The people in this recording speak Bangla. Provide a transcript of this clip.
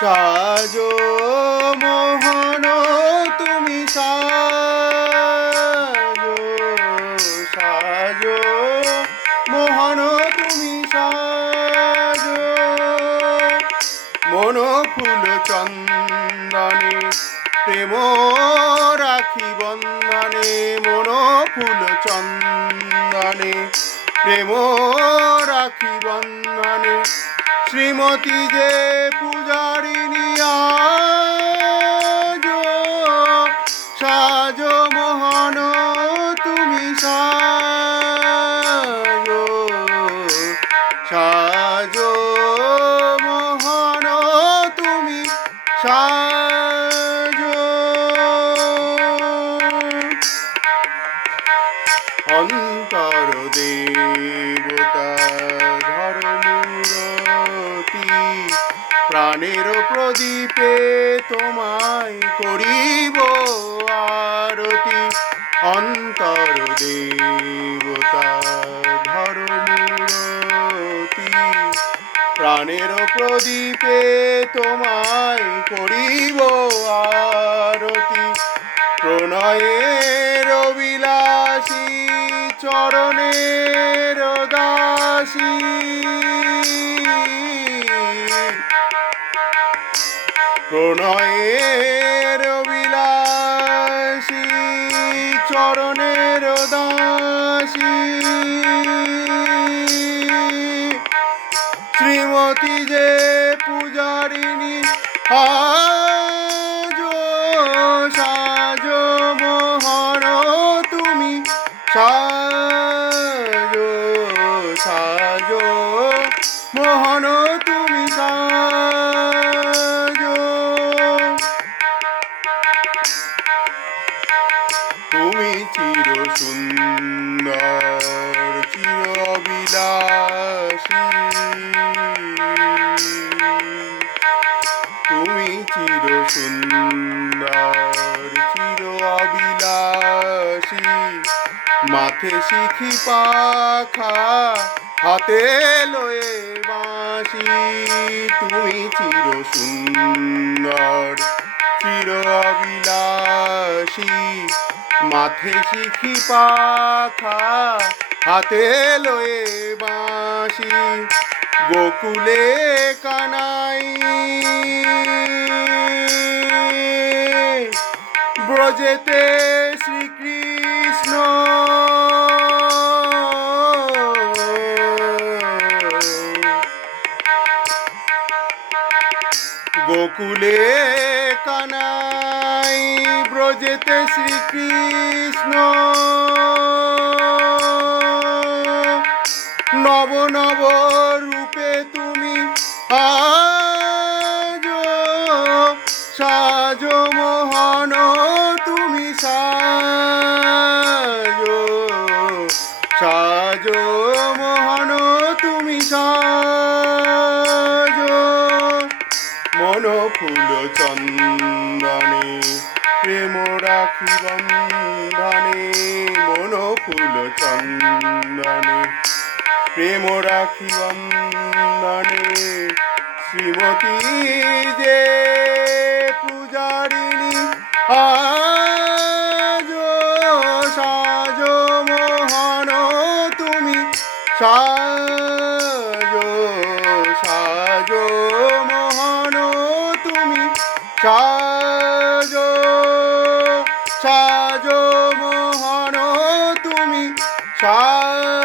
সাজো মোহন, তুমি সাজো সাজো মোহন, তুমি সাজো। মন ফুল চন্দনে, প্রেম রাখি বন্ধনে মন ফুল চন্দনে। প্রেম রাখি বন্ধনে শ্রীমতী যে পূজারিনী আজ, সাজ মোহন তুমি সাজো সাজো মোহন তুমি সাজো। প্রাণের প্রদীপে তোমায় করিব আরতি। অন্তর দেবতা ধর্মূরতি প্রাণের প্রদীপে তোমায় করিব আরতি। প্রণয়ের বিলাসী, চরণের দাসী। শ্রীমতী যে পূজারিণী আজ সাজো মোহন তুমি সাজো চির সুন্দর চির বিলাসী তুমি চির সুন্দর চির অবিলাসী মাথে শিখি পাখা, হাতে লয়ে বাঁশি, তুমি চির সুন্দর চির অবিলাসী। মাথে শিখি পাখা হাতে লয়ে বাঁশি গোকুলে কানাই। ব্রজেতে গোকুলে কানাই ব্রজেতে শ্রীকৃষ্ণ। নব নব রূপে তুমি আজ সাজো মোহন, তুমি সাজ, সাজো মোহন, তুমি সাজো। ফুল চন্দনে, প্রেম রাখি বন্ধনে মন ফুল চন্দনে, প্রেম রাখি বন্ধনে, শ্রীমতী যে পূজারিণী, আজ সাজো মোহন, তুমি সাজো Ciao.